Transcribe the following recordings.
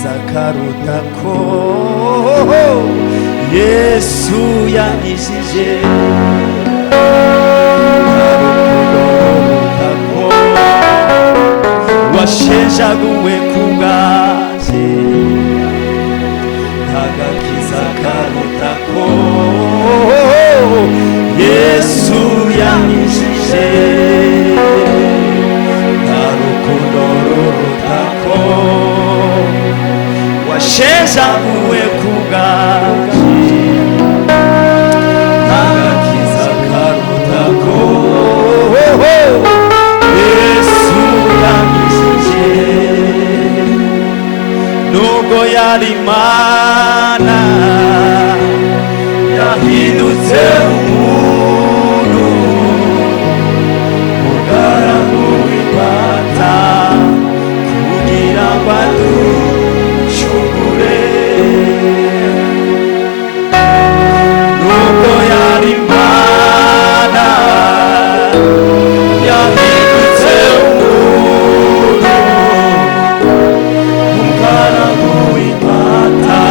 agakiza karutako Yesu yanyishije karutako washenjaguwe kubwaje agakiza karutako Yesu yanyishije karukundo rurutako washenjaguwe kubwaje agakiza karutako Yesu yanyishije nubwo yari Imana yahindutse umuntu mugaragu w'imbata kugira ngo aducungure nubwo yari Imana yahindutse umuntu mugaragu w'imbata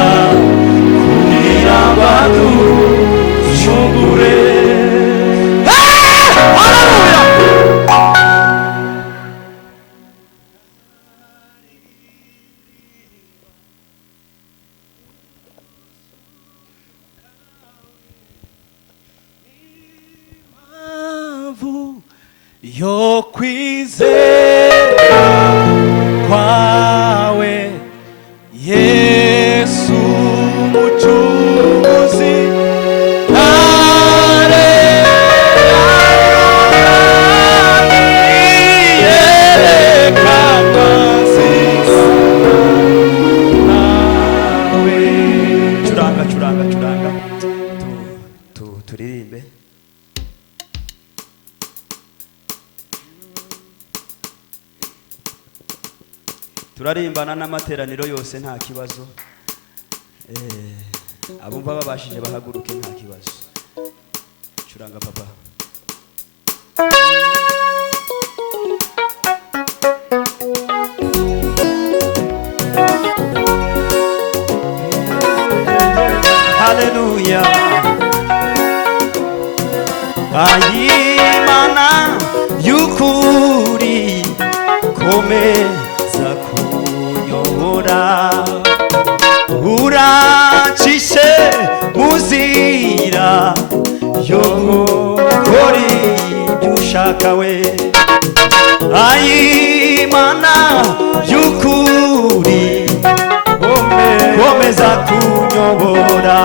kugira ngo aducungure. Haleluya! Yo kwizera kwawe Yesu mucunguzi curanga turirimbe turarimbana n'amateraniro yose nta kibazo abumva babashije bahaguruke nta kibazo curanga papa Haleluya ayimana yukuri komeza kunyobora uracishe muzira yo gukora ibyo ushaka we ayimana y'ukuri komeza kunyobora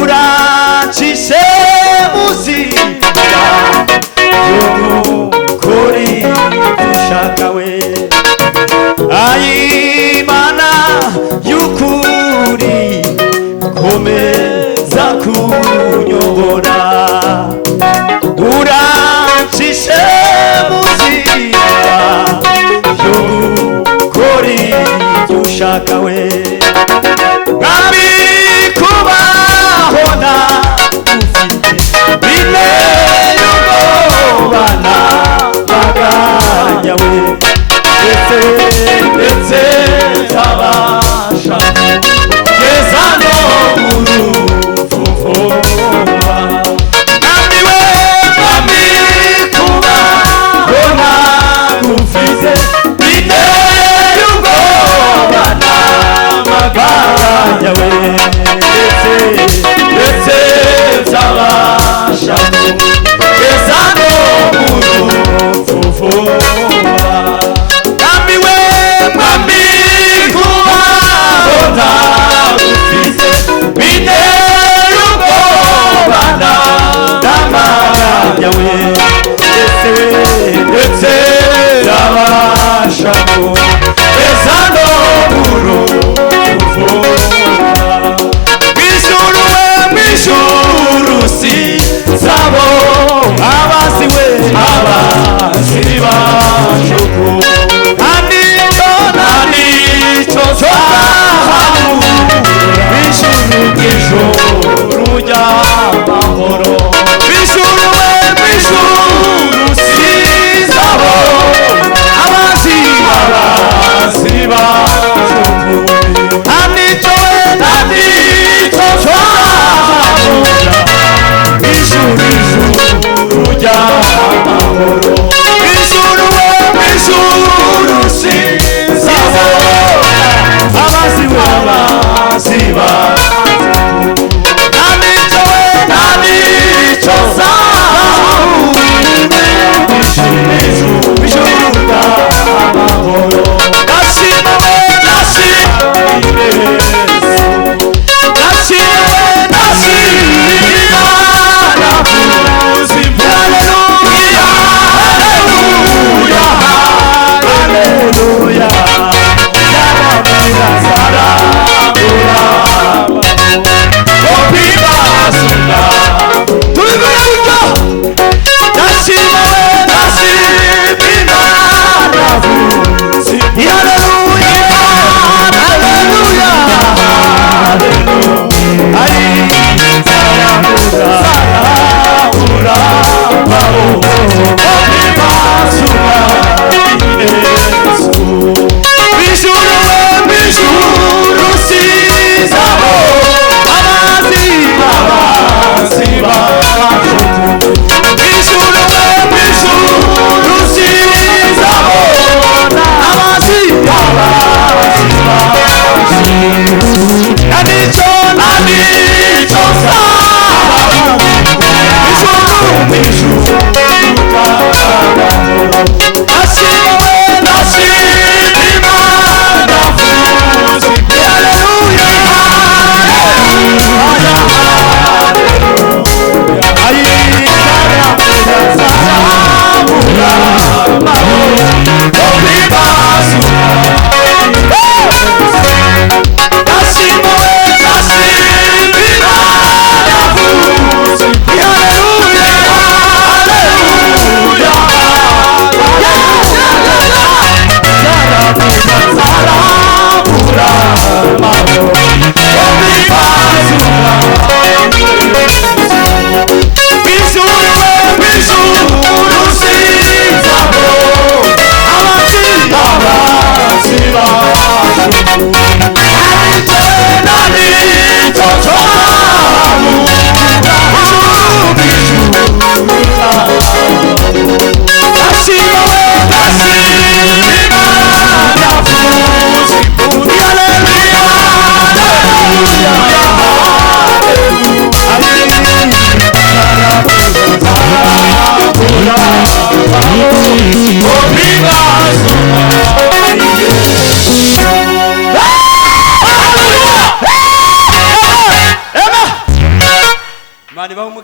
uracishe muzira yo gukora ibyo ushaka we ayimana y'ukuri komeza kunyobora uracishe muzira yo gukora ibyo ushaka we Ngami kubaho na ufite bineye ubwoba n'amaganya we ndetse ntabasha kugeza no mu ruvuvuba Ngami kubaho na ufite bineye ubwoba n'amaganya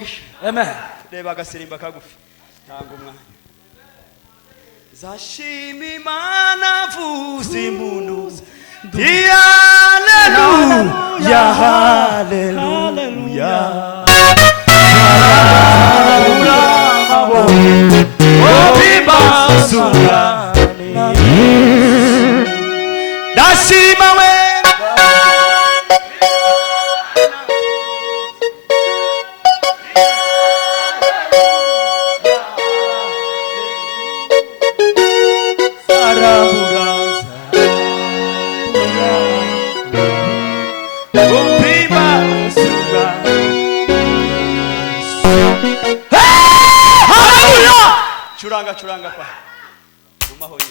umugisha. Amen. Reba agaserimba kagufi. Tanga umwanya. Zashima Imana vuza impundu. Haleluya, haleluya. Dashima we curanga pa umaho ye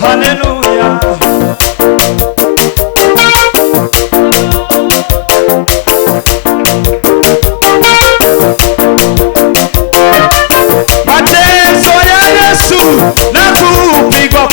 haleluya mateso ya Yesu na kupigwa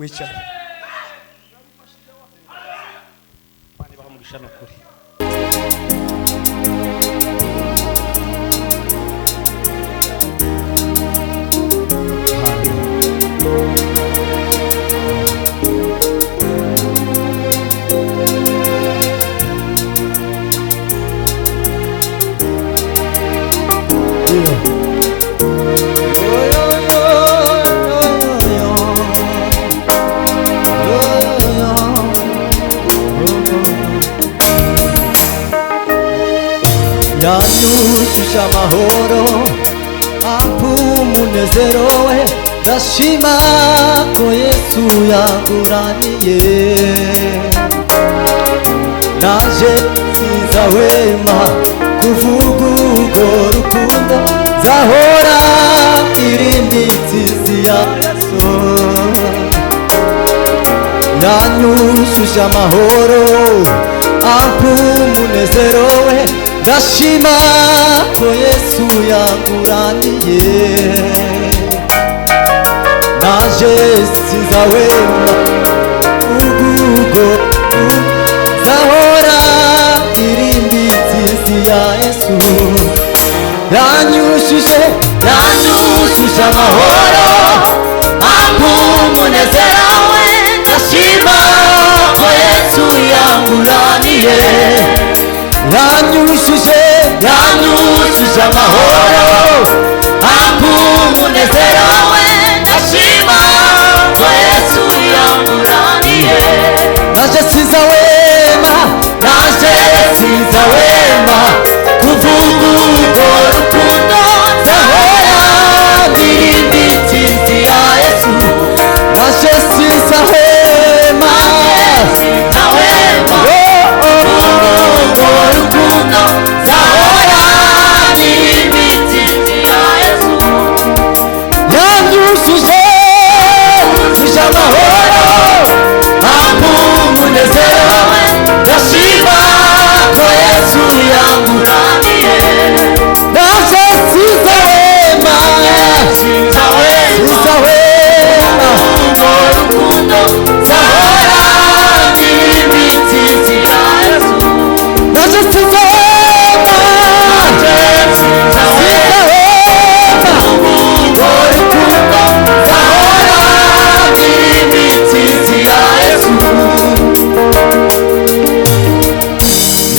Wicare. Bani bamugisha nokuri. yanyujuje amahoro ampa umunezero we ndashima ko Yesu yanguraniye naje sinzahwema kuvuga urwo rukundo nzahora irindi nsinzi ya Yesu yanyujuje amahoro ampa umunezero we ndashima ko Yesu yanguraniye naje sinzahwema kuvuga nzahora irindi nsinzi ya Yesu yanyujuje amahoro ampa umunezero we ndashima ko Yesu yanguraniye yanyujuje amahoro ampa umunezero we ndashima ko Yesu yanguraniye naje sinzahwema kuvuga urwo rukundo nzahora ndirimba intsinzi ya Yesu naje sinzahwema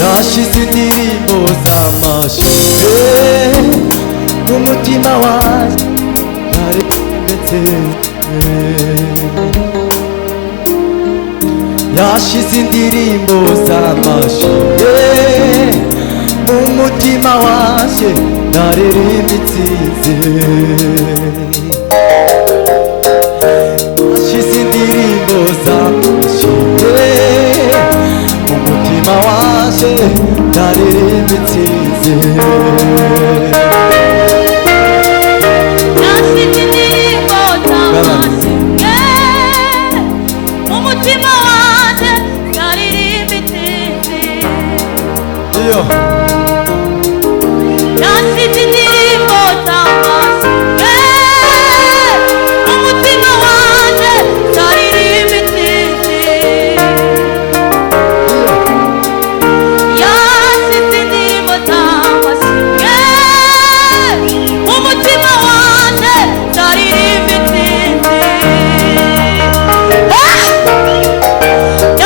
nashize indirimbo z'amashimwe mu mutima wanjye narembetse yashize indirimbo z'amashimwe mu mutima wanjye naririmbye intsinzi yashize indirimbo z'amashimwe mu mutima wanjye naririmbye intsinzi yashize indirimbo z'amashimwe mu mutima wanjye naririmbye intsinzi yashize indirimbo z'amashimwe mu mutima wanjye naririmbye intsinzi yashize indirimbo z'amashimwe mu mutima wanjye naririmbye intsinzi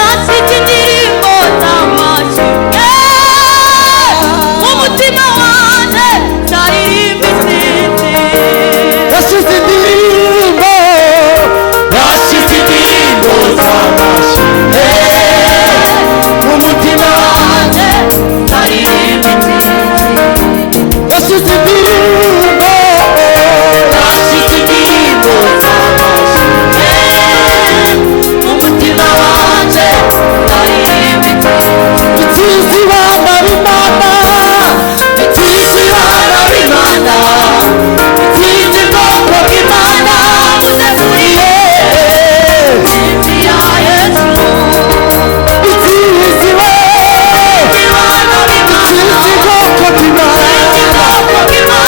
yashize indirimbo z'amashimwe mu mutima wanjye naririmbye intsinzi yashize indirimbo z'amashimwe mu mutima wanjye naririmbye intsinzi yashize indirimbo z'amashimwe mu mutima wanjye naririmbye intsinzi intsinzi bana b'Imana intsinzi bana b'Imana intsinzi bwoko bw'Imana budahuriye intsinzi ya Yesu intsinzi we intsinzi bana b'Imana intsinzi bwoko bw'Imana intsinzi bwoko bw'Imana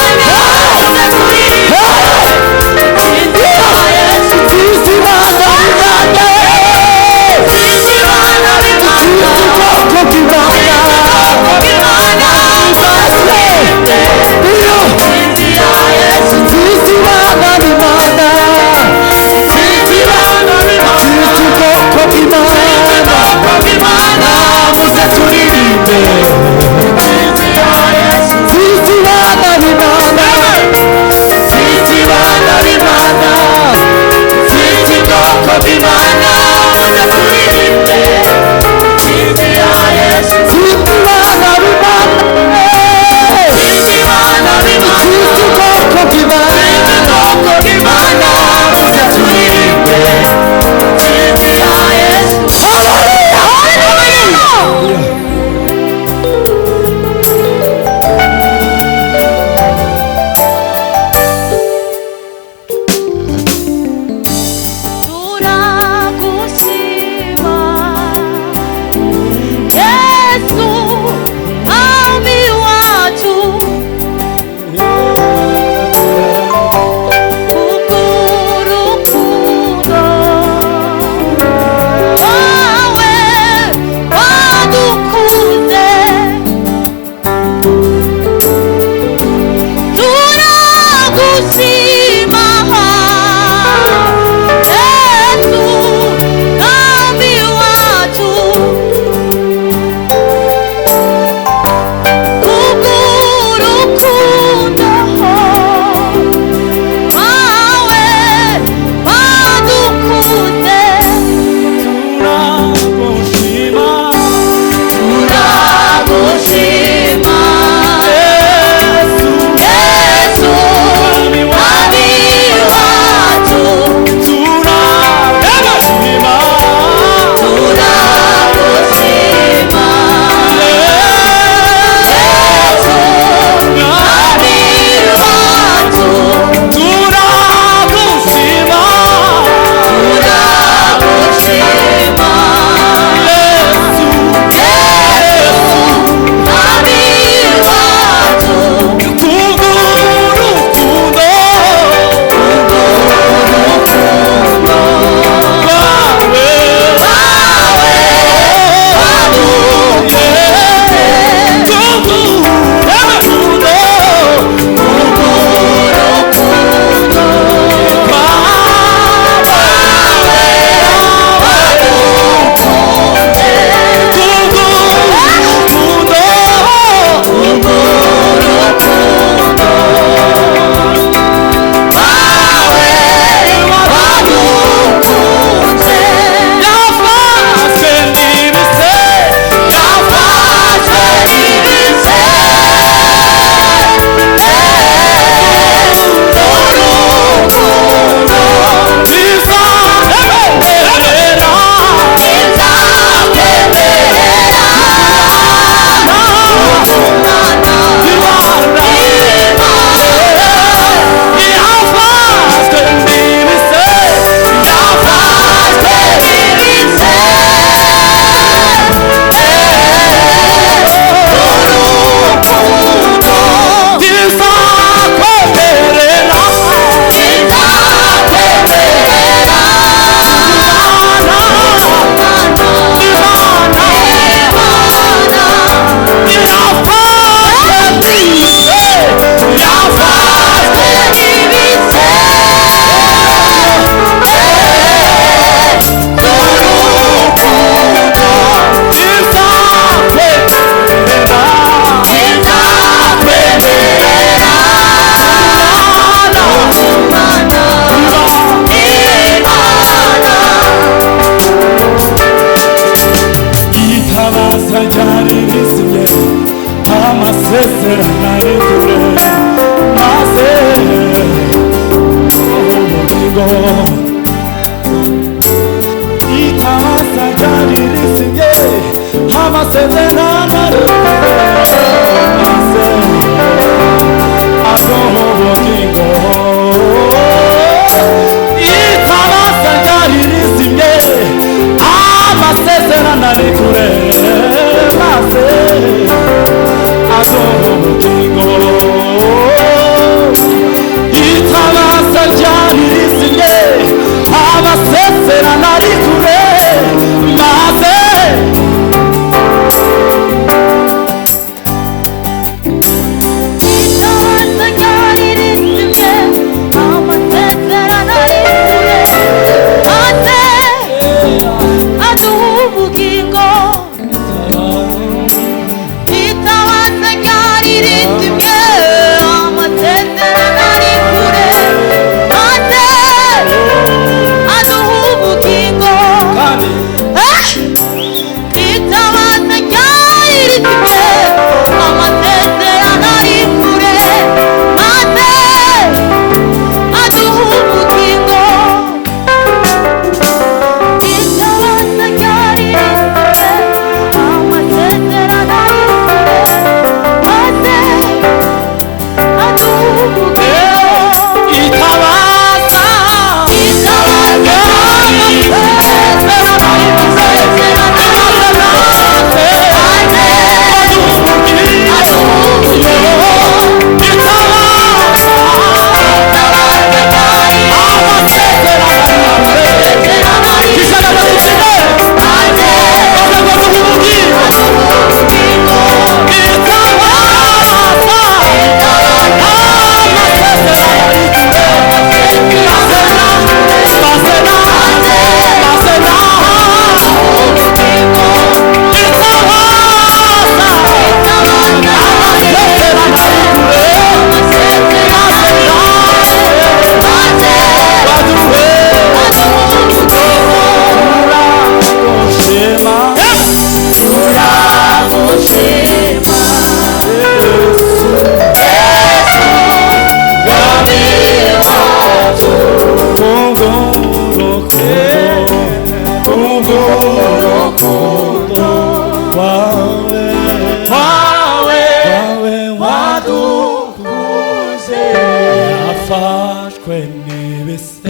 yafashwe n'ibise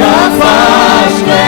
yafashwe